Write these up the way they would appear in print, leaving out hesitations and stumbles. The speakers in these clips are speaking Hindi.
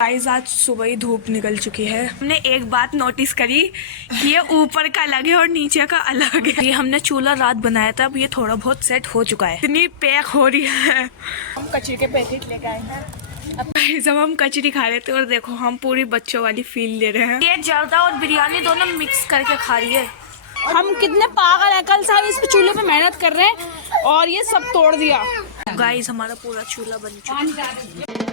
गाइस आज सुबह ही धूप निकल चुकी है। हमने एक बात नोटिस करी कि ये ऊपर का अलग है और नीचे का अलग है। ये हमने चूल्हा रात बनाया था, अब ये थोड़ा बहुत सेट हो चुका है। इतनी पैक हो रही है। हम कचरे के पैकेट लेके आए हैं। अब जब हम कचरी खा रहे थे और देखो हम पूरी बच्चों वाली फील ले रहे हैं। ये जर्दा और बिरयानी दोनों मिक्स करके खा रही है। हम कितने पागल हैं, कल सारे इस चूल्हे पे मेहनत कर रहे हैं और ये सब तोड़ दिया। गाइस हमारा पूरा चूल्हा बन चुका है।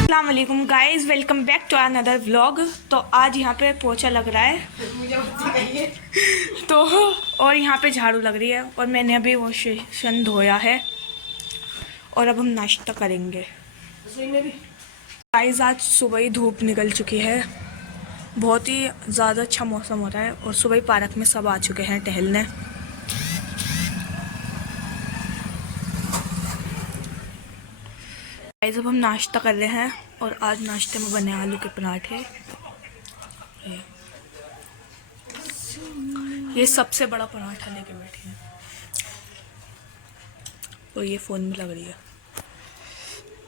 अस्सलामुअलैकुम guys, welcome back to another vlog. तो आज यहाँ पे पोछा लग रहा है तो और यहाँ पे झाड़ू लग रही है और मैंने अभी वॉशन धोया है और अब हम नाश्ता करेंगे। गाइस आज सुबह ही धूप निकल चुकी है, बहुत ही ज़्यादा अच्छा मौसम हो रहा है और सुबह ही पार्क में सब आ चुके हैं टहलने। गाइस अब हम नाश्ता कर रहे हैं और आज नाश्ते में बने आलू के पराठे। ये सबसे बड़ा पराठा लेके बैठे हैं और ये फ़ोन में लग रही है।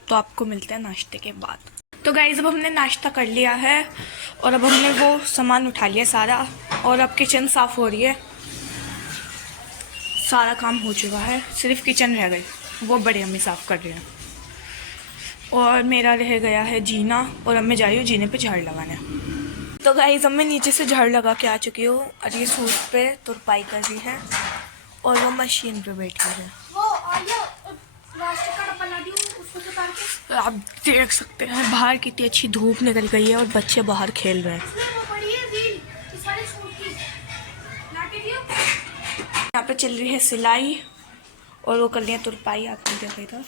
तो आपको मिलते हैं नाश्ते के बाद। तो गाइस अब हमने नाश्ता कर लिया है और अब हमने वो सामान उठा लिया सारा और अब किचन साफ़ हो रही है। सारा काम हो चुका है, सिर्फ किचन रह गई, वो बड़े अम्मी साफ़ कर रहे हैं और मेरा रह गया है जीना और अब मैं जा रही हूँ जीने पे झाड़ लगाने। तो गाइस अब मैं नीचे से झाड़ लगा के आ चुकी हूँ और ये सूट पे तुरपाई कर रही है और वो मशीन पे बैठी है। तो आप देख सकते हैं बाहर कितनी अच्छी धूप निकल गई है और बच्चे बाहर खेल रहे हैं। यहाँ पे चल रही है सिलाई और वो कर रही है तुरपाई, आपने देखा था।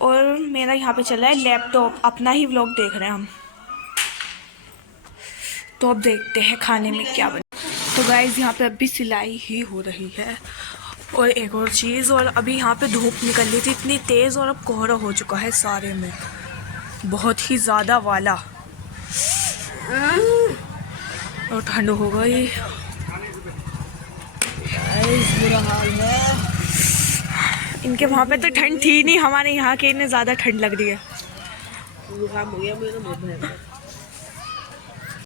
और मेरा यहाँ पे चल रहा है लैपटॉप, अपना ही व्लॉग देख रहे हैं हम। तो अब देखते हैं खाने में क्या बने। तो गाइस यहाँ पे अभी सिलाई ही हो रही है और एक और चीज़, और अभी यहाँ पे धूप निकल रही थी इतनी तेज़ और अब कोहरा हो चुका है सारे में, बहुत ही ज़्यादा वाला और ठंड हो गई। बुरा हाल है। इनके वहाँ पे तो ठंड थी नहीं, हमारे यहाँ के इन्हें ज़्यादा ठंड लग रही है।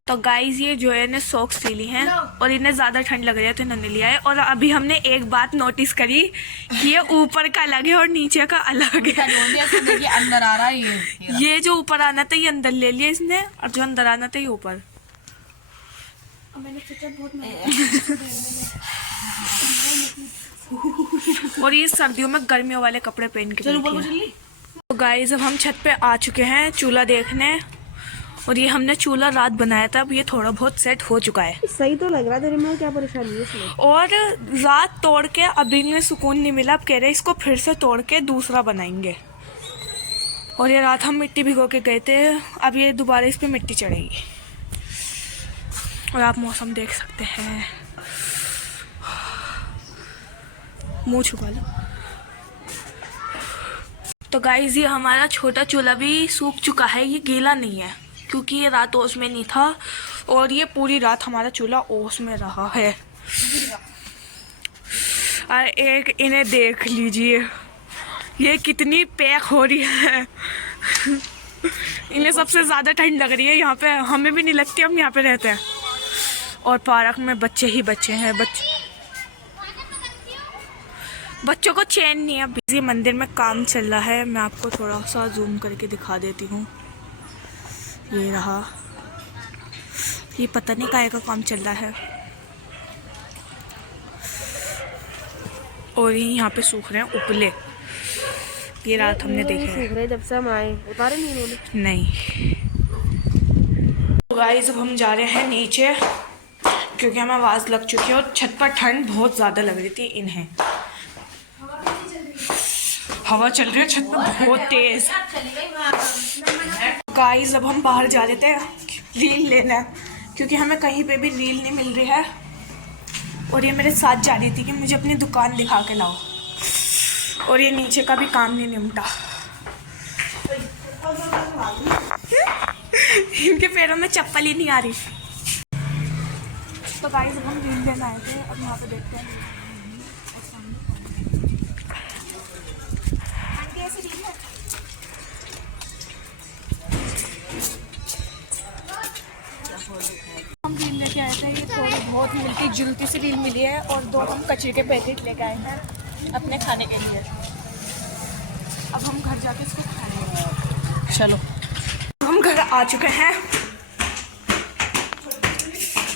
तो गाइस ये जो है ने सॉक्स ले ली हैं और इन्हें ज़्यादा ठंड लग रही है तो इन्होंने लिया है। और अभी हमने एक बात नोटिस करी कि ये ऊपर का अलग है और नीचे का अलग है। अंदर आ रहा है ये जो ऊपर आना था ये अंदर ले लिया इसने और जो अंदर आना था ये ऊपर। और ये सर्दियों में गर्मियों वाले कपड़े पहन के। तो गाइस अब हम छत पे आ चुके हैं चूल्हा देखने और ये हमने चूल्हा रात बनाया था, अब ये थोड़ा बहुत सेट हो चुका है। सही तो लग रहा है तेरे में, क्या परेशानी है इसमें? और रात तोड़ के अभी इन्हें सुकून नहीं मिला, अब कह रहे इसको फिर से तोड़ के दूसरा बनाएंगे। और ये रात हम मिट्टी भिगो के गए थे, अब ये दोबारा इस पे मिट्टी चढ़ेगी। और आप मौसम देख सकते हैं, मुँह छुपा लो। तो गाइस ये हमारा छोटा चूल्हा भी सूख चुका है, ये गीला नहीं है क्योंकि ये रात ओस में नहीं था और ये पूरी रात हमारा चूल्हा ओस में रहा है। और एक इन्हें देख लीजिए, ये कितनी पैक हो रही है। इन्हें सबसे ज़्यादा ठंड लग रही है यहाँ पे, हमें भी नहीं लगती, हम यहाँ पे रहते हैं। और पार्क में बच्चे ही बच्चे हैं, बच्चों को चैन नहीं है। ये मंदिर में काम चल रहा है, मैं आपको थोड़ा सा जूम करके दिखा देती हूँ। ये रहा, ये पता नहीं काय का काम चल रहा है। और ये यहाँ पे सूख रहे हैं उपले, ये रात हमने देखे हैं। सूख रहे जब से हम आए, उतारे नहीं इन्होंने। नहीं। तो गाइस अब हम जा रहे हैं नीचे क्योंकि हमें आवाज़ लग चुकी है और छत पर ठंड बहुत ज़्यादा लग रही थी इन्हें। हवा चल रही है छत पे बहुत तेज। गाइस अब हम बाहर जा रहे थे रील लेना क्योंकि हमें कहीं पे भी रील नहीं मिल रही है और ये मेरे साथ जा रही थी कि मुझे अपनी दुकान दिखा के लाओ और ये नीचे का भी काम नहीं निपटा। इनके पैरों में चप्पल ही नहीं आ रही। तो गाइस अब हम रील लेना आए थे, अब यहाँ पे देखते हैं। जुलती सी रील मिली है और 2 हम कचरे के पैकेट लेके आए हैं अपने खाने के लिए। अब हम घर जाके इसको खाएंगे। चलो हम घर आ चुके हैं।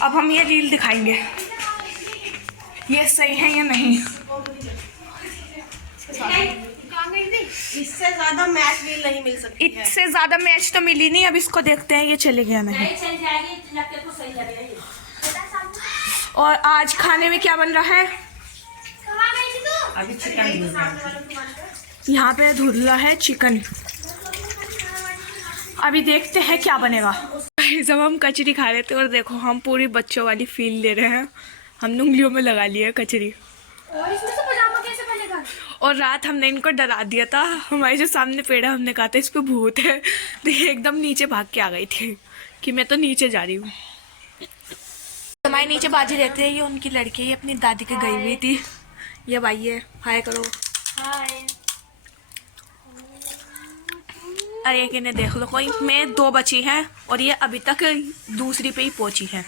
अब हम ये रील दिखाएंगे ये सही है या नहीं। इससे ज्यादा मैच रील नहीं मिल सकती है। इससे ज्यादा मैच तो मिली नहीं। अब इसको देखते हैं ये चले गया नहीं। और आज खाने में क्या बन रहा है? अभी चिकन यहाँ पे धुला है चिकन। अभी देखते हैं क्या बनेगा। जब हम कचरी खा रहे थे और देखो हम पूरी बच्चों वाली फील ले रहे हैं। हमने उंगलियों में लगा लिया कचरी। और इसमें से पजामा कैसे बनेगा? और रात हमने इनको डरा दिया था। हमारे जो सामने पेड़ है हमने कहा था इस पे भूत है, तो ये एकदम नीचे भाग के आ गई थी कि मैं तो नीचे जा रही हूँ। हमारे नीचे बाजी रहते हैं। ये उनकी लड़की है, अपनी दादी के गई हुई थी। ये भाई है, हाय करो। हाय। अरे किन्हें देख लो, कोई मैं 2 बची हैं और ये अभी तक दूसरी पे ही पहुंची है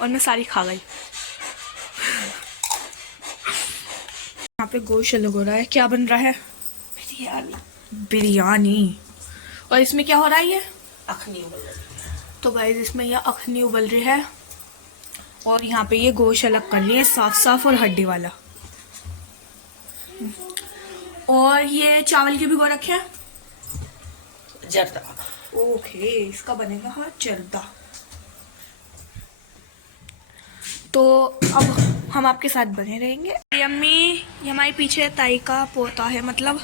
और मैं सारी खा गई। यहाँ पे गोश्त अलग हो रहा है। क्या बन रहा है? बिरयानी। और इसमें क्या हो रहा है? ये अखनी उबल रही। तो गाइस इसमें ये अखनी उबल रही है और यहाँ पे ये गोश्त अलग कर रही है, साफ साफ और हड्डी वाला। और ये चावल के भिगो रखे हैं जर्दा। ओके, इसका बनेगा हाँ जर्दा। तो अब हम आपके साथ बने रहेंगे। ये अम्मी, ये हमारे पीछे ताई का पोता है, मतलब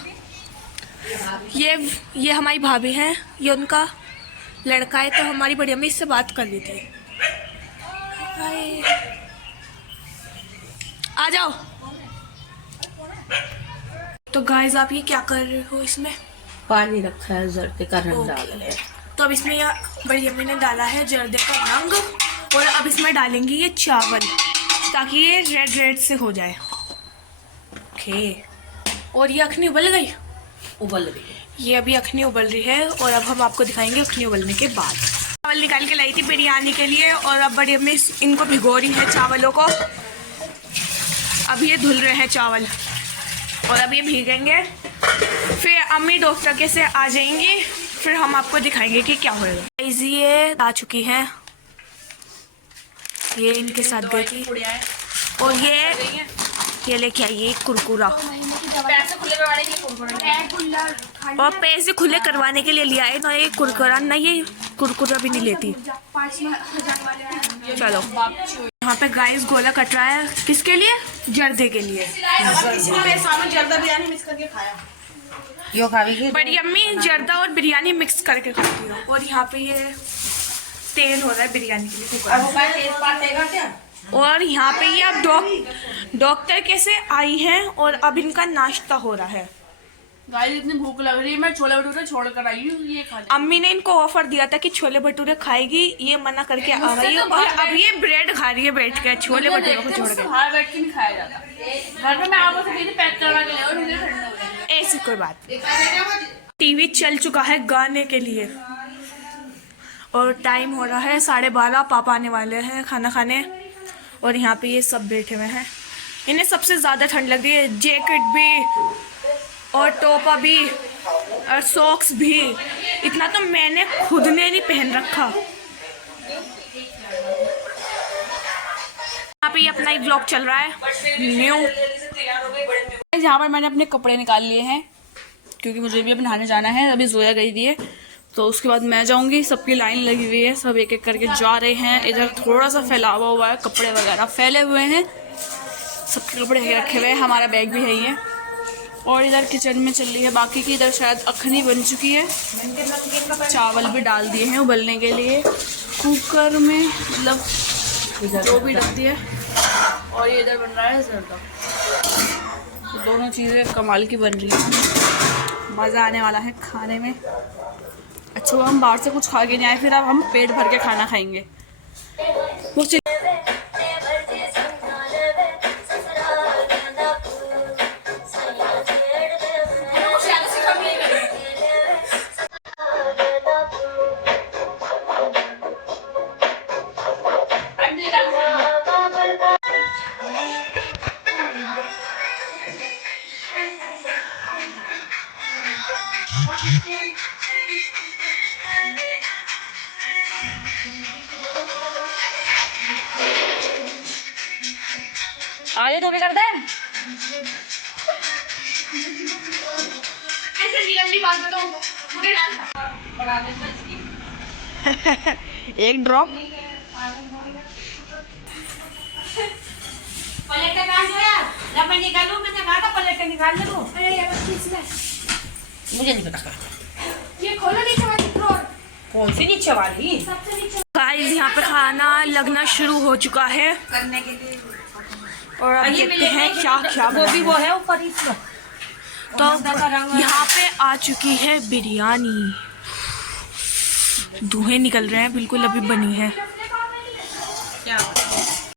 ये हमारी भाभी है, ये उनका लड़का है। तो हमारी बड़ी अम्मी इससे बात कर ली थी। हाय, आ जाओ। तो गाइस आप ये क्या कर रहे हो? इसमें पानी रखा है, जर्दे का रंग डाल रहे हैं। तो अब इसमें यह बड़ी अम्मी ने डाला है जर्दे का रंग और अब इसमें डालेंगे ये चावल ताकि ये रेड रेड से हो जाए। ओके, और ये अखनी उबल गई? उबल रही है। ये अभी अखनी उबल रही है और अब हम आपको दिखाएंगे अखनी उबलने के बाद। चावल निकाल के लाई थी बिरयानी के लिए और अब बड़ी अम्मी इनको भिगो रही है चावलों को। अब ये धुल रहे हैं चावल और अब ये भीगेंगे। फिर अम्मी डॉक्टर के से आ जाएंगी, फिर हम आपको दिखाएंगे कि क्या होगा। ये आ चुकी है, ये इनके साथ गई थी और ये लेके आई है कुरकुरा और पैसे खुले करवाने के लिए लिया है ना। ये कुरकुरा नहीं, ये कुरकुरा भी नहीं लेती। चलो, यहाँ पे गाइस गोला कट रहा है, किसके लिए? जर्दे के लिए। जर्दा बिरयानी मिक्स करके खाया। यो खावी बड़ी अम्मी जर्दा और बिरयानी मिक्स करके खाती है। और यहाँ पे ये तेल हो रहा है बिरयानी के लिए। क्या? और यहाँ पे ये अब डॉक्टर कैसे आई हैं और अब इनका नाश्ता हो रहा है। गाइस इतनी भूख लग रही है, मैं छोले भटूरे छोड़ कर आई हूँ, ये खा ले। अम्मी ने इनको ऑफर दिया था कि छोले भटूरे खाएगी, ये मना करके आ गई है और अब ये ब्रेड खा रही है बैठ के, छोले भटूरे को छोड़ के। बाहर बैठ के नहीं खाया जाता, घर में मैं आपको से पैक करवा के और मुझे ठंडा हो जाए। ऐसी कोई बात। टीवी चल चुका है गाने के लिए और टाइम हो रहा है 12:30। पापा आने वाले हैं खाना खाने और यहाँ पे ये सब बैठे हुए हैं। इन्हें सबसे ज़्यादा ठंड लग रही है, जैकेट भी और टोपा भी और सॉक्स भी। इतना तो मैंने खुद ने नहीं पहन रखा। यहाँ पे अपना ही ब्लॉग चल रहा है न्यू। यहाँ पर मैंने अपने कपड़े निकाल लिए हैं क्योंकि मुझे भी अब नहाने जाना है। अभी जोया गई थी है तो उसके बाद मैं जाऊंगी। सबकी लाइन लगी हुई है, सब एक एक करके जा रहे हैं। इधर थोड़ा सा फैलावा हुआ है, कपड़े वगैरह फैले हुए हैं, सबके कपड़े रखे हुए हैं। हमारा बैग भी है ही है। और इधर किचन में चल रही है बाकी की। इधर शायद अखनी बन चुकी है, चावल भी डाल दिए हैं उबलने के लिए कुकर में, मतलब जो भी डाल दिया। और ये इधर बन रहा है जर्दा। दोनों चीज़ें कमाल की बन रही हैं, मज़ा आने वाला है खाने में। अच्छा हम बाहर से कुछ खा के नहीं आए, फिर अब हम पेट भर के खाना खाएंगे। वो आगे तो भी कर दे। एक ड्रॉप। पलट निकाल दो यार, जब मैं निकालूं मैंने कहा था पलट निकाल दो। अरे ये बस किसने? मुझे नहीं पता ये खोलो नीचे वाली ड्रॉर, कौन सी नीचे वाली सबसे नीचे। गाइस यहाँ पे खाना लगना शुरू हो चुका है करने के लिए। और अब देखते हैं क्या क्या वो भी वो है ऊपर इसमें। तो यहाँ पे आ चुकी है बिरयानी। धुएं निकल रहे हैं, बिल्कुल अभी बनी है। क्या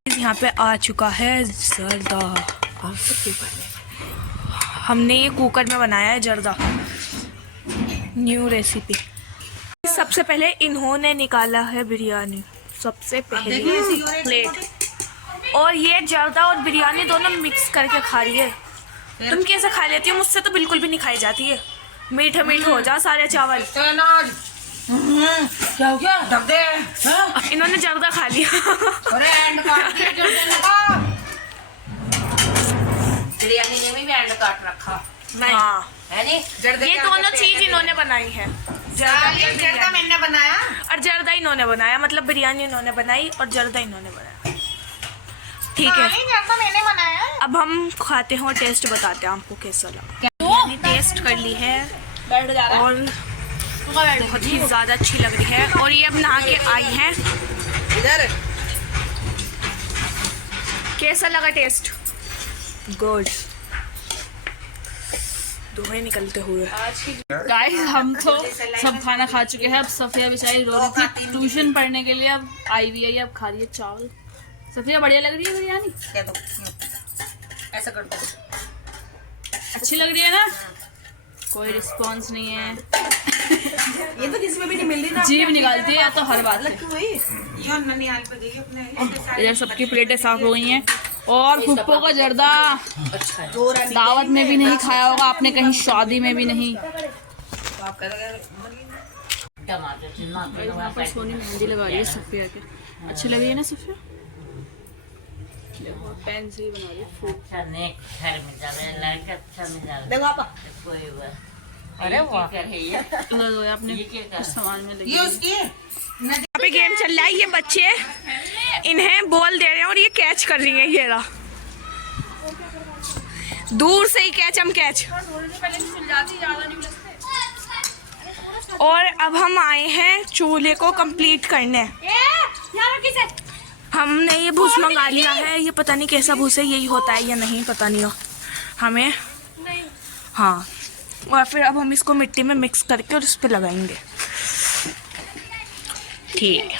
यहाँ पे आ चुका है जर्दा। हमने ये कुकर में बनाया है जर्दा, न्यू रेसिपी। सबसे पहले इन्होंने निकाला है बिरयानी, सबसे पहले प्लेट। और ये जर्दा और बिरयानी दोनों मिक्स करके खा रही है। तुम कैसे खा लेती हो? मुझसे तो बिल्कुल भी नहीं खाई जाती है। मीठे मीठे हो जा सारे चावल। क्या हो गया? ढक दे। हाँ? इन्होंने जर्दा खा लिया। अरे एंड काट के जो देने का। बिरयानी ने भी एंड काट रखा। नहीं हाँ, है नहीं? ये दोनों चीज इन्होंने बनाई है। जर्दा मैंने बनाया और जर्दा इन्होंने बनाया, मतलब बिरयानी इन्होंने बनाई और जर्दा इन्होंने बनाया। ठीक है, जर्दा मैंने बनाया। अब हम खाते हैं और टेस्ट बताते हैं आपको कैसा लगा। बिरयानी टेस्ट कर ली है बैठ जा रहा है। और बहुत ही ज़्यादा अच्छी लग रही है। और ये अब नहा के आई है। इधर कैसा लगा टेस्ट? गुड। धुएं निकलते हुए। गाइस हम तो सब खाना खा चुके हैं। अब सफिया बेचारी रो रही थी ट्यूशन पढ़ने के लिए, अब आई हुई है, अब खा रही है चावल। सफिया बढ़िया लग रही है बिरयानी? क्या दो ऐसा कर दो। अच्छी लग रही है ना? कोई रिस्पॉन्स नहीं है। ये तो किसी में भी नहीं मिल रही ना। जीभ निकालती है तो हर बात है। ये ननिहाल पे देखिए अपने। इधर सबकी प्लेटें साफ हो गई हैं। और फुप्पो का जर्दा अच्छा है। दावत में भी नहीं खाया होगा आपने, कहीं शादी में भी नहीं। यहाँ पर सोनी मेहंदी लगा रही है सफिया के। अच्छी लग रही है ना सफिया? पेन से ही बना रही है फूल। देखो आपा। अरे वाह। आपने कुछ सामान में लगी ये उसकी है। यहाँ पे गेम चल रहा है। ये बच्चे इन्हें बॉल दे रहे हैं और ये कैच कर रही है। ये रहा, दूर से ही कैच, हम कैच। और अब हम आए हैं चूल्हे को कंप्लीट करने। हमने ये भूस मंगा लिया है। ये पता नहीं कैसा भूस है, यही होता है या नहीं पता नहीं हो हमें। हाँ, और फिर अब हम इसको मिट्टी में मिक्स करके और इस पे लगाएंगे। ठीक।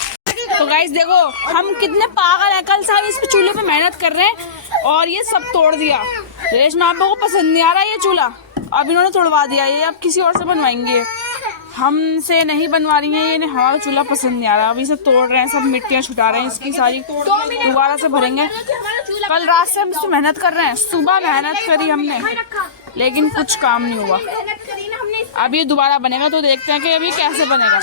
तो गाइस देखो हम कितने पागल हैं। कल सारे इस पे चूल्हे पे मेहनत कर रहे हैं और ये सब तोड़ दिया। रेशमा आपको को पसंद नहीं आ रहा ये चूल्हा, अब इन्होंने तोड़वा दिया। ये अब किसी और से बनवाएंगे, हमसे नहीं बनवा रही हैं। ये हमारा चूल्हा पसंद नहीं आ रहा। अभी सब तोड़ रहे हैं, सब मिट्टियाँ छुटा रहे हैं इसकी सारी, दोबारा से भरेंगे। कल रात से हम इस पे मेहनत कर रहे हैं। सुबह मेहनत करी हमने लेकिन कुछ काम नहीं हुआ। अब ये दोबारा बनेगा तो देखते हैं कि अभी कैसे बनेगा।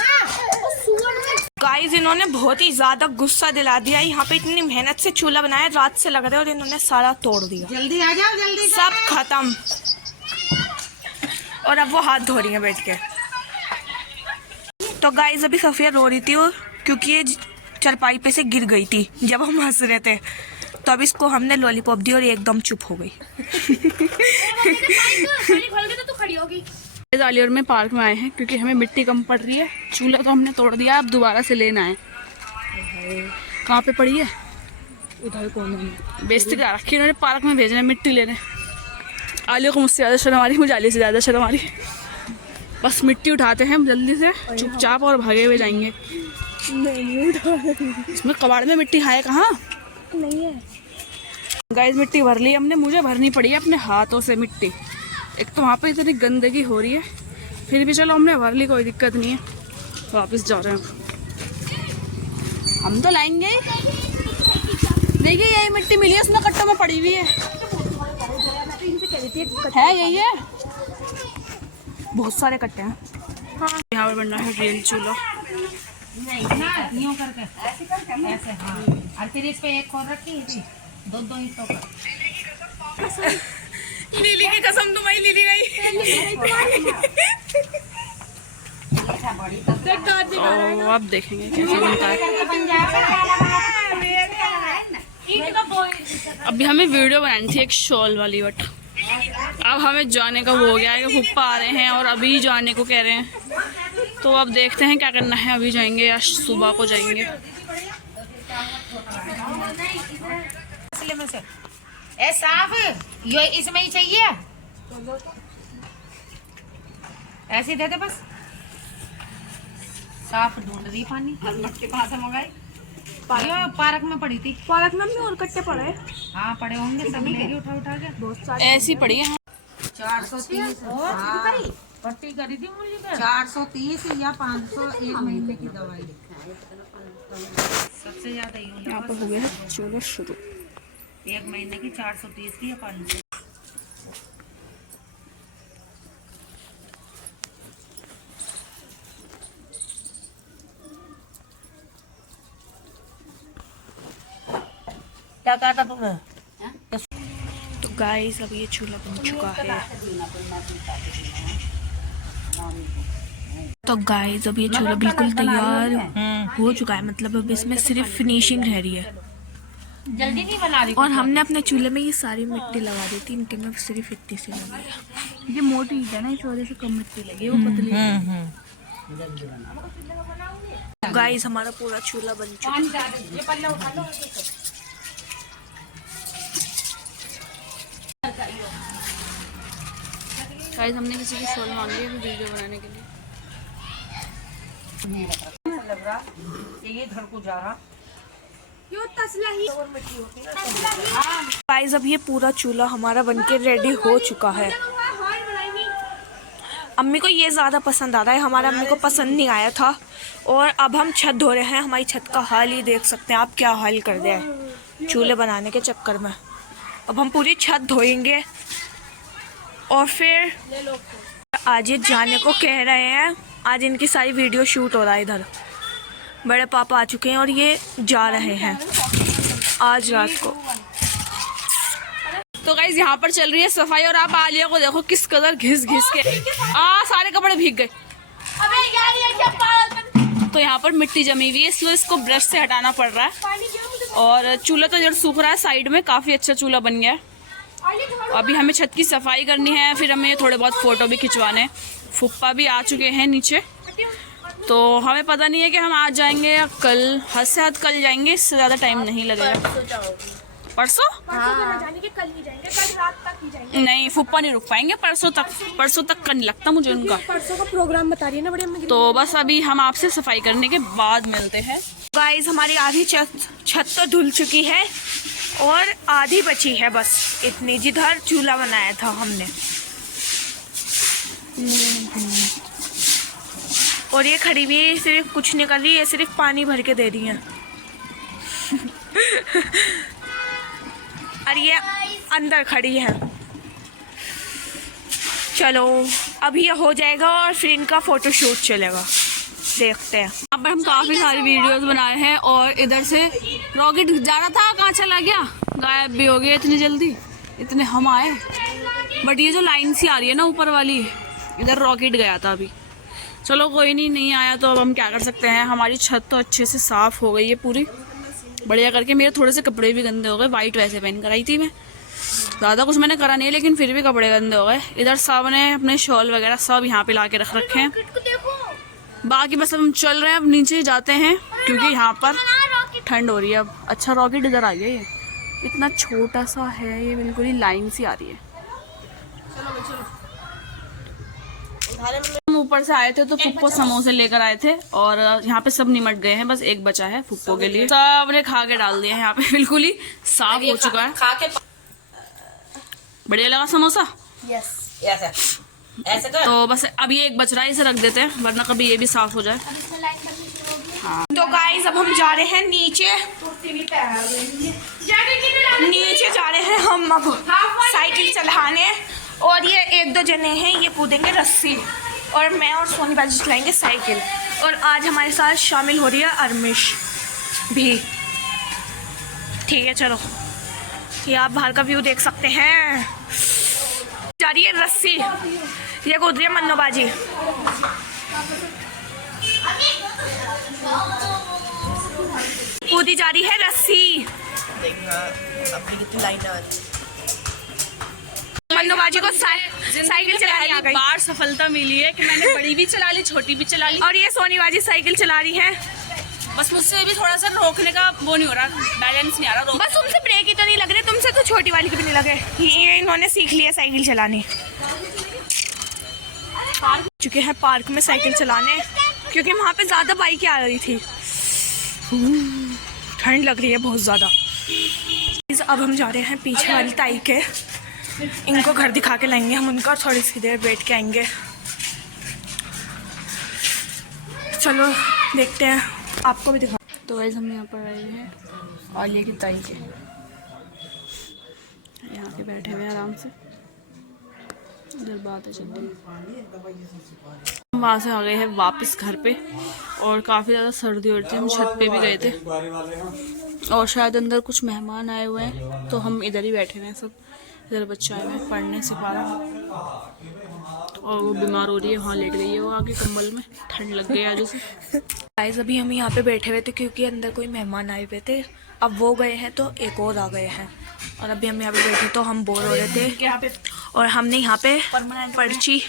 गाइस इन्होंने बहुत ही ज्यादा गुस्सा दिला दिया। यहाँ पे इतनी मेहनत से चूल्हा बनाया, रात से लग रहा है, और इन्होंने सारा तोड़ दिया। जल्दी आ जाओ, जल्दी सब खत्म। और अब वो हाथ धो रही है बैठ के। तो गाइस अभी सफिया रो रही थी क्योंकि ये चरपाई पे से गिर गई थी जब हम हंस रहे थे। तो अब इसको हमने लॉलीपॉप दी और ये एकदम चुप हो गई। ग्वालियर में पार्क में आए हैं क्योंकि हमें मिट्टी कम पड़ रही है। चूल्हा तो हमने तोड़ दिया, अब दोबारा से लेना है। कहाँ पे पड़ी है? उधर कोने में बेइज्जती करा रखी है इन्होंने, पार्क में भेजना है मिट्टी लेने। आलिया को मुझसे ज़्यादा शर्म आ रही, मुझे आलिया से ज़्यादा शर्म आ रही। बस मिट्टी उठाते हैं जल्दी से चुपचाप और भागे हुए जाएंगे। इसमें कबाड़ में मिट्टी है कहाँ? नहीं है। गाइस मिट्टी भर ली हमने, मुझे भरनी पड़ी है अपने हाथों से मिट्टी। एक तो वहाँ पे इतनी गंदगी हो रही है, फिर भी चलो हमने भर ली, कोई दिक्कत नहीं है। वापस जा रहे हैं हम तो लाएंगे। देखिए यही मिट्टी मिली है, उसमें कट्टों में पड़ी हुई है यही है। बहुत सारे कट्टे हैं। यहाँ पर बनना है रियल चूल्हा। ना यूं करके ऐसे हाँ, और फिर इस पे एक और रखी थी, दो दो ईंटों का। लीली की कसम तुम्हारी लीली गई। तो आप देखेंगे कैसे बनता है। अभी हमें वीडियो बनानी थी एक शॉल वाली, बट अब हमें जाने का वो हो गया है कि फूफा आ रहे हैं और अभी जाने को कह रहे हैं। तो अब देखते हैं क्या करना है, अभी जाएंगे या सुबह को जाएंगे। ए साफ ये इसमें ही चाहिए, ऐसे दे दे बस। साफ ढूंढ रही पानी, मट्टी कहाँ से मंगाई? पार्क में पड़ी थी। पार्क में भी और कट्टे पड़े। हाँ पड़े होंगे, सब लेगी उठा उठा के। बहुत सारे ऐसी पड़ी है। 430 पट्टी करी थी मुझे, 430 या 500 एक महीने की दवाई। सबसे ज्यादा यहाँ पर हो गया है चलो शुरू। एक महीने की 430 की या 500। क्या काटा तुमने? तो गाइस अब ये चूल्हा बन चुका है। तो गाइस अब ये चूल्हा बिल्कुल तैयार हो चुका है, मतलब अब इसमें सिर्फ फिनिशिंग रह रही है। जल्दी नहीं बना रही। और हमने अपने चूल्हे में ये सारी मिट्टी लगा दी थी, मिट्टी में सिर्फ इतनी सी लगी है। ये मोटी ईंट है ना, इस वजह से कम मिट्टी लगी, वो पतली। गाइस हमारा पूरा चूल्हा बन चुका है। गाइस हमने किसी की शॉल मांगी है वीडियो बनाने के लिए। ये घर को जा रहा। गाइस अब ये पूरा चूल्हा हमारा बनके रेडी हो चुका है। अम्मी को ये ज़्यादा पसंद आ रहा है, हमारा अम्मी को पसंद नहीं आया था। और अब हम छत धो रहे हैं। हमारी छत का हाल ही देख सकते हैं आप, क्या हाल कर दिया है चूल्हे बनाने के चक्कर में। अब हम पूरी छत धोएंगे और फिर आज ये जाने को कह रहे हैं। आज इनकी सारी वीडियो शूट हो रहा है इधर। बड़े पापा आ चुके हैं और ये जा रहे हैं आज रात को। तो गाइस यहाँ पर चल रही है सफाई और आप आलिया को देखो किस कदर घिस घिस के सारे कपड़े भीग गए। तो यहाँ पर मिट्टी जमी हुई है, इसलिए इसको ब्रश से हटाना पड़ रहा है। और चूल्हा तो जड़ सूख रहा है साइड में, काफी अच्छा चूल्हा बन गया है। अभी हमें छत की सफाई करनी है, फिर हमें थोड़े बहुत फोटो भी खिंचवाने। फुप्पा भी आ चुके हैं नीचे, तो हमें पता नहीं है कि हम आज जाएंगे या कल। हद से हद कल जाएंगे, इससे ज़्यादा टाइम नहीं लगेगा। परसों नहीं, फुप्पा नहीं रुक पाएंगे परसों तक का नहीं लगता मुझे उनका। परसों का प्रोग्राम बता रही है ना बड़ी अम्मी। तो बस अभी हम आपसे सफाई करने के बाद मिलते हैं। गाइस हमारी आधी छत तो धुल चुकी है और आधी बची है बस इतनी, जिधर चूल्हा बनाया था हमने। और ये खड़ी हुई है, सिर्फ कुछ नहीं कर रही है, सिर्फ पानी भर के दे रही है। और ये अंदर खड़ी है। चलो अब ये हो जाएगा और फिर इनका फोटो शूट चलेगा, देखते हैं। यहाँ पर हम काफ़ी सारी वीडियोस बनाए हैं और इधर से रॉकेट जा रहा था, कहाँ चला गया, गायब भी हो गया इतनी जल्दी। इतने हम आए, बट ये जो लाइन सी आ रही है ना ऊपर वाली, इधर रॉकेट गया था अभी। चलो कोई नहीं आया तो अब हम क्या कर सकते हैं। हमारी छत तो अच्छे से साफ़ हो गई है पूरी बढ़िया करके। मेरे थोड़े से कपड़े भी गंदे हो गए, वाइट वैसे पहन कर आई थी मैं, ज़्यादा कुछ मैंने करा नहीं, लेकिन फिर भी कपड़े गंदे हो गए। इधर सब ने अपने शॉल वगैरह सब यहाँ पे ला के रख रखे हैं। बाकी बस अब हम चल रहे हैं, अब नीचे जाते हैं क्योंकि यहाँ पर ठंड हो रही है अब। अच्छा रॉकेट इधर आ गया, ये इतना छोटा सा है, ये बिल्कुल ही लाइन सी आ रही है। हम ऊपर से आए थे तो फुप्पो समोसे लेकर आए थे और यहाँ पे सब निमट गए हैं, बस एक बचा है फुप्पो के लिए। सबने खा के डाल दिए हैं, यहाँ पे बिल्कुल ही साफ हो चुका है। बढ़िया लगा समोसा? यस ऐसे कर। तो बस अब ये एक बच रहा है, इसे रख देते हैं वरना कभी ये भी साफ हो जाए। तो गाइस अब हम जा रहे हैं नीचे जा रहे हैं हम अब साइकिल चलाने। और ये एक दो जने हैं, ये कूदेंगे रस्सी। और मैं और सोनी बाजी चलाएंगे साइकिल। और आज हमारे साथ शामिल हो रही है अर्मिश भी। ठीक है चलो, ये आप बाहर का व्यू देख सकते हैं। जा रही है रस्सी, ये कूद रही है मन्नो बाजी। कूदी जा रही है रस्सी। मन्नो बाजी को साइकिल चलानी आ गई। बार सफलता मिली है कि मैंने बड़ी भी चला ली, छोटी भी चला ली। और ये सोनी बाजी साइकिल चला रही है। बस मुझसे भी थोड़ा सा रोकने का वो नहीं हो रहा, बैलेंस नहीं आ रहा। बस तुमसे ब्रेक ही तो नहीं लग रहे, तुमसे तो छोटी वाली के भी नहीं लगे। ये इन्होंने सीख लिया साइकिल चलानी। चुके हैं पार्क में साइकिल चलाने, क्योंकि वहाँ पे ज़्यादा बाइकें आ रही थी। ठंड लग रही है बहुत ज़्यादा। अब हम जा रहे हैं पीछे वाली ताई के, इनको घर दिखा के लाएंगे हम उनका, थोड़ी सी देर बैठ के आएंगे। चलो देखते हैं, आपको भी दिखा। तो वैसे हम यहाँ पर आए हैं आलिया की ताई के, यहाँ पे बैठे हुए हैं आराम से, इधर बात है चल रही। हम वहाँ से आ गए हैं वापस घर पे, और काफ़ी ज़्यादा सर्दी हो रही थी। हम छत पे भी गए थे, और शायद अंदर कुछ मेहमान आए हुए हैं, तो हम इधर ही बैठे हुए हैं सब। इधर बच्चा आए हुए हैं पढ़ने सिखा रहा, और वो बीमार हो रही है, वहाँ लेट गई है वो आगे कंबल में, ठंड लग गई आज उसे। गाइस अभी हम यहाँ पे बैठे हुए थे क्योंकि अंदर कोई मेहमान आए हुए थे। अब वो गए हैं तो एक और आ गए हैं, और अभी हम यहाँ पे बैठे तो हम बोर हो रहे थे यहाँ पे, और हमने यहाँ पे पर्ची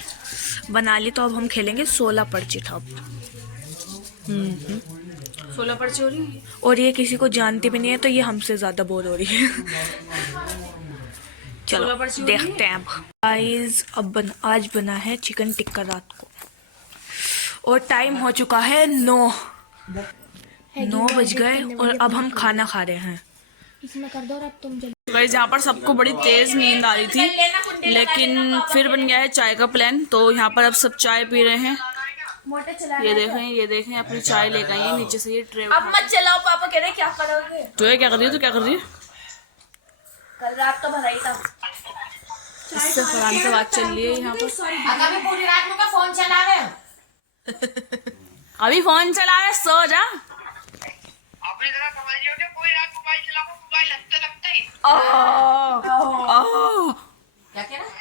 बना ली। तो अब हम खेलेंगे 16 पर्ची ठप। 16 पर्ची हो रही है, और ये किसी को जानती भी नहीं है, तो ये हमसे ज़्यादा बोर हो रही है। चलो 16 पर्ची हो रही है। देखते हैं अब। गाइस अब आज बना है चिकन टिक्का रात को, और टाइम हो चुका है 9 बज गए, और अब हम खाना खा रहे हैं। इसमें कर दो और अब तुम जल्दी। गाइस यहाँ पर सबको बड़ी तेज नींद आ रही थी, लेकिन फिर बन गया है चाय का प्लान। तो यहाँ पर अब सब चाय पी रहे हैं। ये देखें अपनी चाय लेकर आई है नीचे से, ये ट्रे। अब मत चलाओ, पापा कह रहे क्या करोगे। तो ये क्या कर रही है, तो क्या कर रही है? कल रात तो भरा ही था। इससे फरहान से बात चल रही है यहाँ पर। अभी पूरी रात में का फोन चला रहे हो? अभी फोन चला रहे, सो जा। अपनी तरह समझिए कि कोई रात मोबाइल चलाओ, मोबाइल लगते लगते ही क्या कह रहा है?